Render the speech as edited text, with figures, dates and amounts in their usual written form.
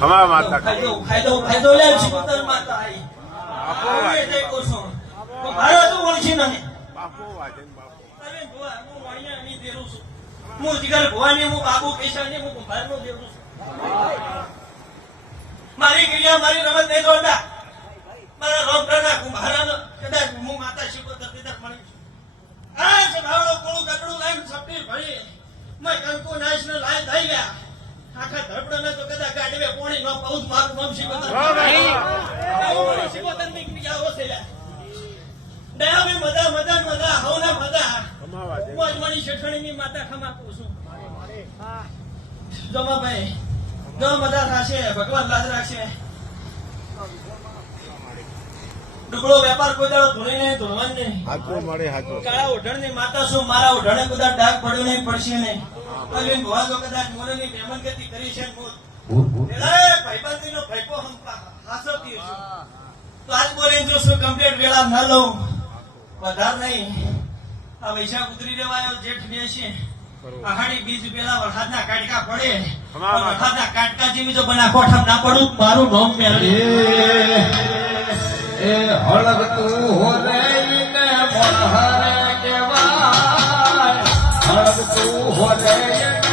હમા માતા ખાઈ દો લે શિકોતર માતા આઈ આપો એટલે કોસો તો મારો તો ઓળખી નહીં બાપો વાજન બાપો અરે ભુવા હું વાણિયા ની દેરું છું હું જીગર ભવાની હું બાબુ પૈસાની હું કુંભારનો દેરું છું મારી ક્રિયા મારી રમત નહીં દોડતા મારા રોમરાના કુંભારાનો કદાચ હું માતા શિકોતર દીધા મળી છું આ સભાળો કોળું ગટડું લાઈન સપટી ભરી મેં કંકુ નાશને લાઈન થઈ ગયા આખા ધડપડો ને તો કદાચ ગાડવે પોણી નો પૌધ મારું નામ શિકોતર શિકોતર ની ક્રિયા ઓછે દયા મે મજા મજા મજા હવના મજા મોજ મણી શેઠણી ની માતા ખમાકું છું જમા ભાઈ જો મજા થશે ભગવાન લાજ રાખશે ડુબળો વેપાર કોઈ દાડો ધોળી નહીં ધોળવાનું નહીં હાથો મળે હાથો કાળા ઓઢણ ની માતા શું મારા ઓઢણે કદાચ ડાઘ પડ્યો નહીં પડશે નહીં અરવિંદ ભુવા જો કદાચ મોરની મહેમાન ગતિ કરી છે ભાઈબંધી નો ભાઈપો હાસવતી છું તો આજ બોલી જો શું કમ્પ્લીટ વેળા ન લઉં વધાર નહીં આ વૈશાખ ઉતરી દેવાયો જેઠ બે છે આહાડી બીજ પેલા વરસાદના કાટકા પડે વરસાદના કાટકા જેવી જો બના કોઠા ના પડું મારું નોમ મેળવે એ હળગતું હોરે ને મોહરે કેવાય હળગતું હોરે